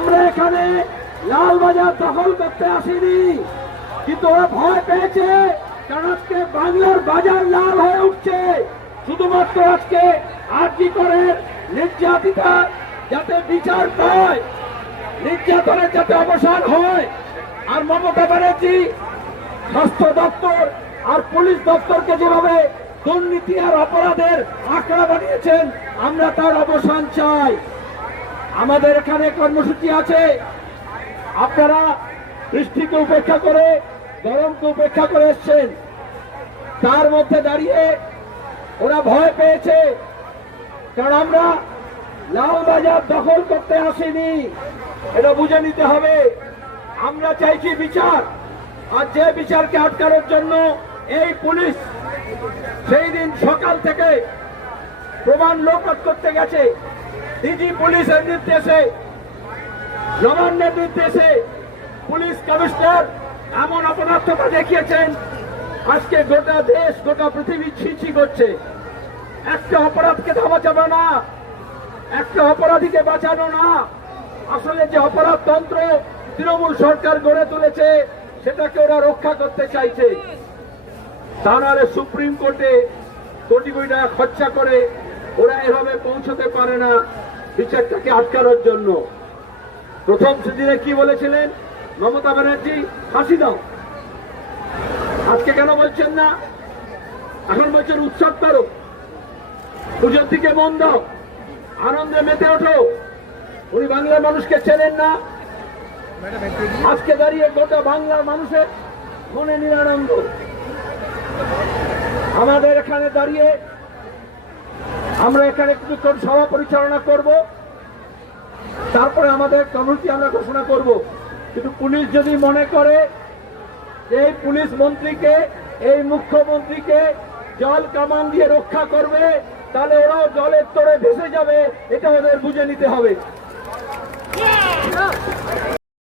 আমরা এখানে লালবাজার দখল করতে আসিনি। কিন্তু ওরা ভয় পেয়েছে কারণ আজকে বাংলার বাজার লাল হয়ে উঠছে। শুধুমাত্র আজকে আরজি করে নির্যাতিতা যাতে বিচার পায়, নির্যাতনের যাতে অবসান হয়। আর মমতা ব্যানার্জি, স্বাস্থ্য দপ্তর আর পুলিশ দপ্তরকে যেভাবে দুর্নীতি আর অপরাধের আঁকড়া বানিয়েছেন, আমরা তার অবসান চাই। আমাদের এখানে কর্মসূচি আছে। আপনারা বৃষ্টিকে উপেক্ষা করে গরমকে উপেক্ষা করে এসছেন। তার মধ্যে দাঁড়িয়ে ওরা ভয় পেয়েছে। কারণ আমরা লালবাজার দখল করতে আসিনি। এটা বুঝে নিতে হবে। আমরা চাইছি বিচার। আর যে বিচারকে আটকানোর জন্য এই পুলিশ সেই দিন সকাল থেকে প্রমাণ লোপাট করতে গেছে। ডিজি পুলিশের নির্দেশে, নবান্নের নির্দেশে পুলিশ কমিশনার এমন অপরাধতা দেখিয়েছেন, আজকে গোটা দেশ, গোটা পৃথিবী ছিছি করছে। একটা অপরাধকে ধামা যাবে না, একটা অপরাধীকে বাঁচানো না। আসলে যে অপরাধ তন্ত্র তৃণমূল সরকার গড়ে তুলেছে, সেটাকে ওরা রক্ষা করতে চাইছে। তা নাহলে সুপ্রিম কোর্টে কোটি কোটি টাকা খরচা করে ওরা এভাবে পৌঁছতে পারে না। বিচারটাকে আটকানোর জন্য। প্রথম সেদিনে কি বলেছিলেন? মমতা ব্যানার্জি, ফাঁসি দাও। আজকে কেন বলছেন না? এখন বলছেন উৎসব করো। পুজোর দিকে মন দাও। আনন্দে মেতে ওঠো। উনি বাংলার মানুষকে চেনেন না। আজকে দাঁড়িয়ে গোটা বাংলার মানুষের মনে নিরানন্দ। আমাদের এখানে দাঁড়িয়ে আমরা এখানে কিছুক্ষণ সভা পরিচালনা করব। তারপরে আমাদের কমিটি আমরা ঘোষণা করব। কিন্তু পুলিশ যদি মনে করে এই পুলিশ মন্ত্রীকে, এই মুখ্যমন্ত্রীকে জল কামান দিয়ে রক্ষা করবে, তাহলে ওরাও জলের তোরে ভেসে যাবে, এটা ওদের বুঝে নিতে হবে।